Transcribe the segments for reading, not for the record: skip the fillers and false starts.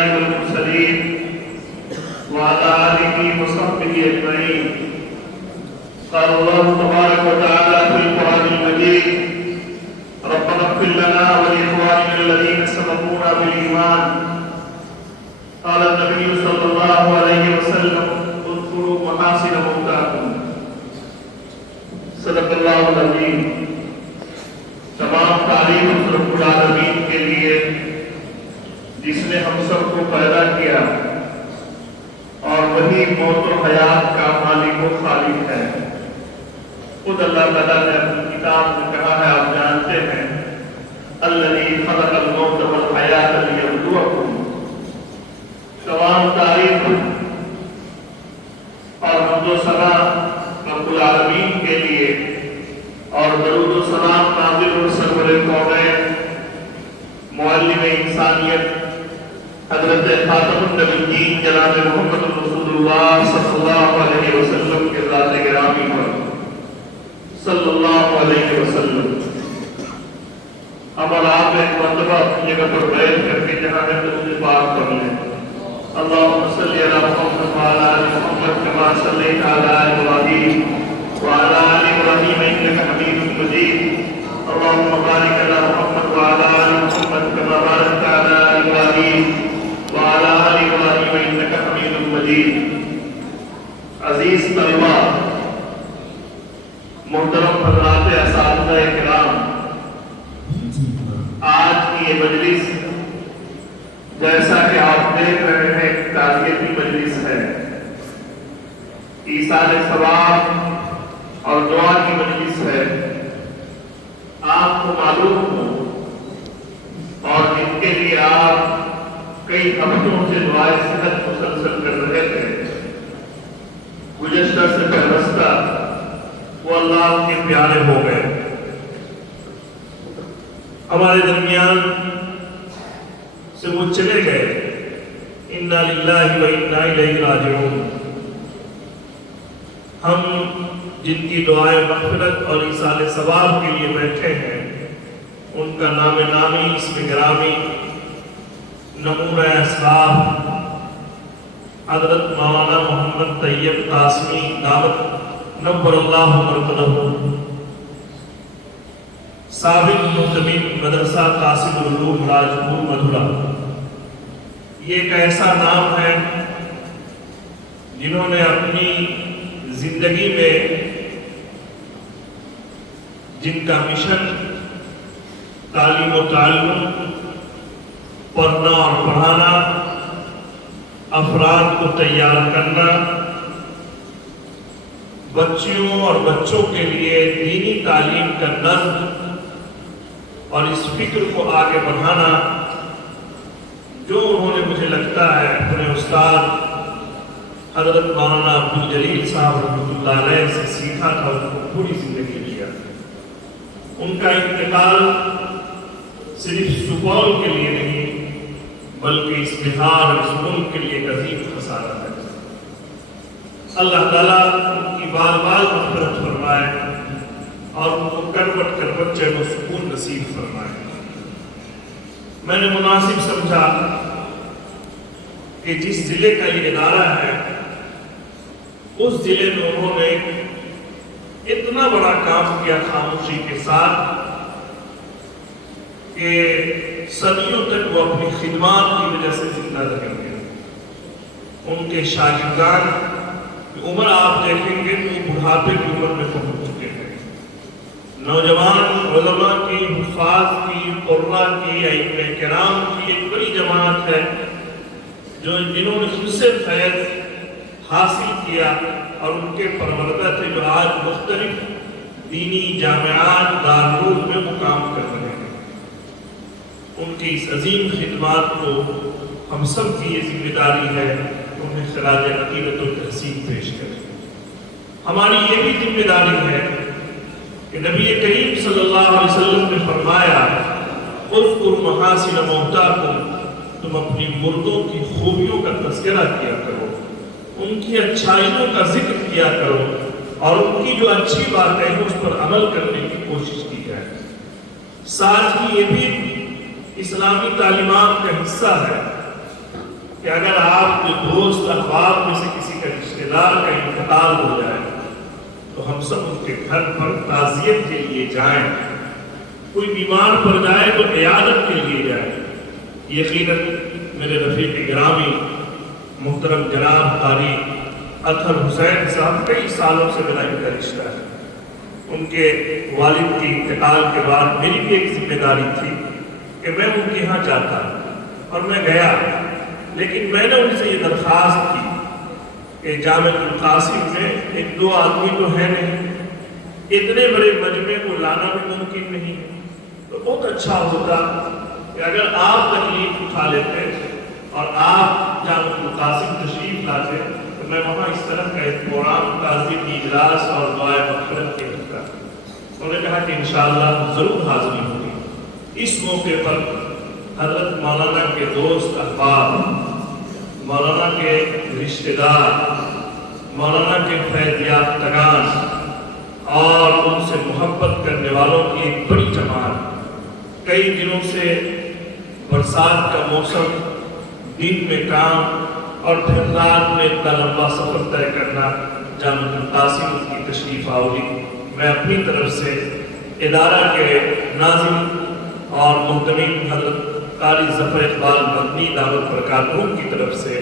الأنبياء والمرسلين وعلى آله وصحبه أجمعين. قال الله تبارك وتعالى في القرآن المجيد: ربنا اغفر لنا ولإخواننا الذين سبقونا بالإيمان. قال النبي صلى الله عليه وسلم: اذكروا محاسن موتاكم. صدق اللہ العظیم. تمام تعریف رب العالمین کے لیے جس نے ہم سب کو پیدا کیا اور وہی موت و حیات کا مالک و خالق ہے. خود اللہ تعالیٰ نے اپنی کتاب میں کہا ہے، آپ جانتے ہیں، الذی خلق الموت والحیات لیبلوکم. تمام تعریف اور حمد و ثنا رب العالمین کے لیے، اور درود و سلام نازل و سرور کونین معلم انسانیت حضرت خاتم النبیین جناب محمد رسول اللہ صلی اللہ علیہ وسلم کے ذات گرامی پر صلی اللہ علیہ وسلم. اب آپ ایک مرتبہ اپنی جگہ پر بیٹھ کر کے جہاں ہے درود پاک پڑھ لیں. اللہم صلی علی محمد وعلی آل محمد کما صلیت علی ابراہیم وعلی آل ابراہیم انک حمید مجید. اللہم بارک علی محمد وعلی آل محمد کما بارکت علی ابراہیم وعلی آل ابراہیم انک حمید مجید. عزیز طلبہ، محترم حضرات اساتذہ کرام، آج کی یہ مجلس جیسا کہ آپ دیکھ رہے ہیں ایک تعزیتی مجلس ہے، ایصال ثواب اور دعا کی مجلس ہے. آپ کو معلوم ہو اور جن کے لیے آپ کئی ہفتوں سے دعائے صحت مسلسل کر رہے تھے، گزشتہ سے پیوستہ وہ اللہ کے پیارے ہو گئے. ہمارے درمیان سے وہ چلے گئے. انا للہ و انا الیہ راجعون. ہم جن کی دعائیں مغفرت اور ایصال ثواب کے لیے بیٹھے ہیں، ان کا نام نامی، اسم گرامی، نمونہ اسباب حضرت مولانا محمد طیب قاسمی دعوت نور اللہ مرقدہ، سابق محتمم مدرسہ قاسم العلوم راجپور مدھورا. یہ ایک ایسا نام ہے جنہوں نے اپنی زندگی میں جن کا مشن تعلیم و تعلم، پڑھنا اور پڑھانا، افراد کو تیار کرنا، بچیوں اور بچوں کے لیے دینی تعلیم کا نظم اور اس فکر کو آگے بڑھانا، جو انہوں نے مجھے لگتا ہے اپنے استاد حضرت مولانا عبدالجلیل صاحب رحمۃ اللہ علیہ سے سیکھا تھا، اس کو پوری زندگی لیا. ان کا انتقال صرف سپول کے لیے نہیں بلکہ اس بہار اور اس ملک کے لیے ایک عظیم خسارہ ہے. اللہ تعالیٰ ان کی بار بار مغفرت فرمائے اور ان کو کروٹ کروٹ چین و سکون نصیب فرمائے. میں نے مناسب سمجھا کہ جس ضلع کا یہ ادارہ ہے، اس ضلع میں انہوں نے اتنا بڑا کام کیا خاموشی کے ساتھ کہ صدیوں تک وہ اپنی خدمات کی وجہ سے زندہ رہیں گے. ان کے شاگردان عمر آپ دیکھیں گے تو بڑھاپے کی عمر میں پہنچ چکے ہیں. نوجوان علماء کی، حفاظ کی، قراء کی، ائمہ کرام کی ایک بڑی جماعت ہے جنہوں نے خود سے فیض حاصل کیا اور ان کے پروردہ تھے، جو آج مختلف دینی جامعات دارالعلوم میں مقام کر رہے ہیں. ان کی اس عظیم خدمات کو ہم سب کی یہ ذمہ داری ہے انہیں خراج عقیدت و تحسین پیش کریں. ہماری یہ بھی ذمہ داری ہے کہ نبی کریم صلی اللہ علیہ وسلم نے فرمایا: اذکر محاسن موتاکم، تم اپنی مردوں کی خوبیوں کا تذکرہ کیا کرو، ان کی اچھائیوں کا ذکر کیا کرو، اور ان کی جو اچھی باتیں ہیں اس پر عمل کرنے کی کوشش کی جائے. ساتھ ہی یہ بھی اسلامی تعلیمات کا حصہ ہے کہ اگر آپ کے دوست احباب میں سے کسی کا رشتہ دار کا انتقال ہو جائے تو ہم سب ان کے گھر پر تعزیت کے لیے جائیں، کوئی بیمار پڑ جائے تو عیادت کے لیے جائیں۔ یقیناً میرے رفیق گرامی محترم جناب قاری اطہر حسین صاحب کئی سالوں سے میرا ان کا رشتہ ہے۔ ان کے والد کے انتقال کے بعد میری بھی ایک ذمہ داری تھی کہ میں ان کے یہاں جاتا اور میں گیا، لیکن میں نے ان سے یہ درخواست کی کہ جامع القاسم میں ایک دو آدمی تو ہے نہیں، اتنے بڑے مجمع کو لانا بھی ممکن نہیں، تو بہت اچھا ہوتا کہ اگر آپ تکلیف اٹھا لیتے اور آپ جامع القاسم تشریف لاتے تو میں وہاں اس طرح کا ایک پروگرام تعزیت کی اجلاس اور دعائے مغفرت کے ہوتا۔ انہوں نے کہا کہ انشاءاللہ ضرور حاضری ہوگی۔ اس موقع پر حضرت مولانا کے دوست احباب، مولانا کے رشتہ دار، مولانا کے فیض یافتگان اور ان سے محبت کرنے والوں کی ایک بڑی جماعت کئی دنوں سے برسات کا موسم، دن میں کام اور پھر رات میں اتنا لمبا سفر طے کرنا، جامع القاسم کی تشریف آوری میں اپنی طرف سے ادارہ کے ناظم اور محترم حضرت قاری ظفر اقبال مدنی دعوت برکاتہم کی طرف سے،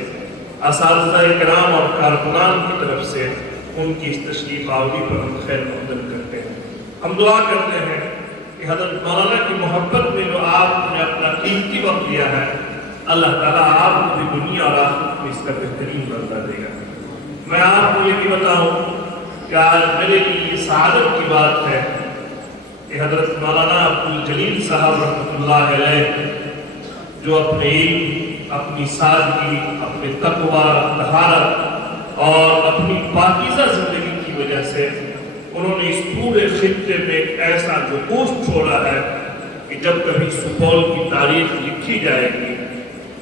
اساتذہ کرام اور کارکنان کی طرف سے ان کی اس تشریف آوری پر ہم خیر مقدم کرتے ہیں۔ ہم دعا کرتے ہیں کہ حضرت مولانا کی محبت میں جو آپ نے اپنا قیمتی وقت دیا ہے، اللہ تعالیٰ آپ کو بھی دنیا اور آخرت میں اس کا بہترین بدلہ دے گا۔ میں آپ کو یہ بھی بتاؤں کہ آج میرے لیے یہ سعادت کی بات ہے کہ حضرت مولانا عبدالجلیل صاحب رحمۃ اللہ علیہ جو اپنے علم، اپنی سادگی، اپنے تقوی، طہارت اور اپنی پاکیزہ زندگی کی وجہ سے انہوں نے اس پورے خطے میں ایک ایسا جوش چھوڑا ہے کہ جب کبھی سپول کی تاریخ لکھی جائے گی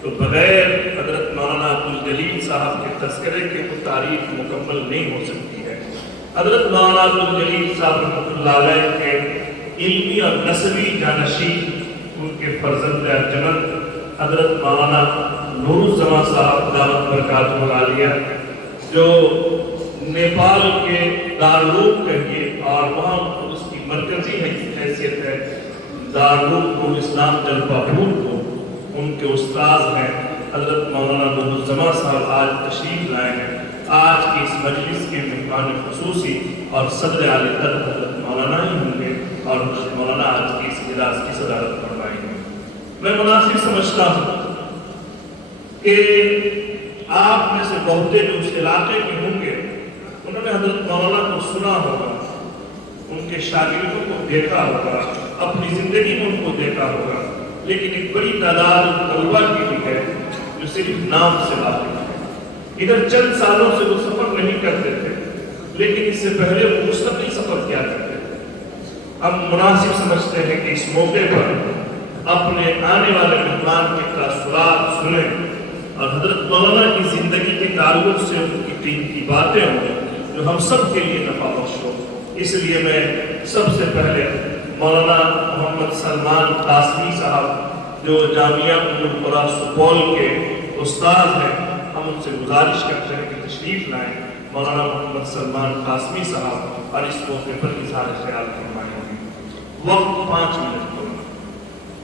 تو بغیر حضرت مولانا عبدالجلیل صاحب کے تذکرے کے وہ تاریخ مکمل نہیں ہو سکتی ہے۔ حضرت مولانا عبدالجلیل صاحب رحمۃ اللہ علیہ کے علمی اور نسبی جانشین، ان کے فرزند ارجمند حضرت مولانا نور الزماں صاحب دعوت برکاتہ عالیہ، جو نیپال کے دارالعلوم کہیے اور وہاں اس کی مرکزی حیثیت ہے دارالعلوم الاسلام جلپا پور کو، ان کے استاذ ہیں حضرت مولانا نور الزماں صاحب آج تشریف لائے ہیں۔ آج کی اس مجلس کے مہمان خصوصی اور صدر اعلی حضرت مولانا ہی ہوں گے اور حضرت مولانا آج کی اس اجلاس کی صدارت فرمائیں گے۔ میں مناسب سمجھتا ہوں کہ آپ میں سے بہتے جو اس علاقے کے ہوں گے انہوں نے حضرت مولانا کو سنا ہوگا، ان کے شاگردوں کو دیکھا ہوگا، اپنی زندگی میں ان کو دیکھا ہوگا، لیکن ایک بڑی تعداد طلبہ کی بھی ہے جو صرف نام سے واقف ہے۔ ادھر چند سالوں سے وہ سفر نہیں کرتے تھے، لیکن اس سے پہلے وہ مستقل سفر کیا کرتے تھے۔ ہم مناسب سمجھتے ہیں کہ اس موقع پر اپنے آنے والے مہمان کے تاثرات سنیں اور حضرت مولانا کی زندگی کے تعلق سے ان کی قیمتی باتیں ہوں جو ہم سب کے لیے نفع بخش ہو۔ اس لیے میں سب سے پہلے مولانا محمد سلمان قاسمی صاحب جو جامعہ ام القری سپول کے استاذ ہیں، ہم ان سے گزارش کرتے ہیں کہ تشریف لائیں۔ مولانا محمد سلمان قاسمی صاحب اور اس موقع پر اظہار خیال فرمائیں گے۔ وقت 5 منٹ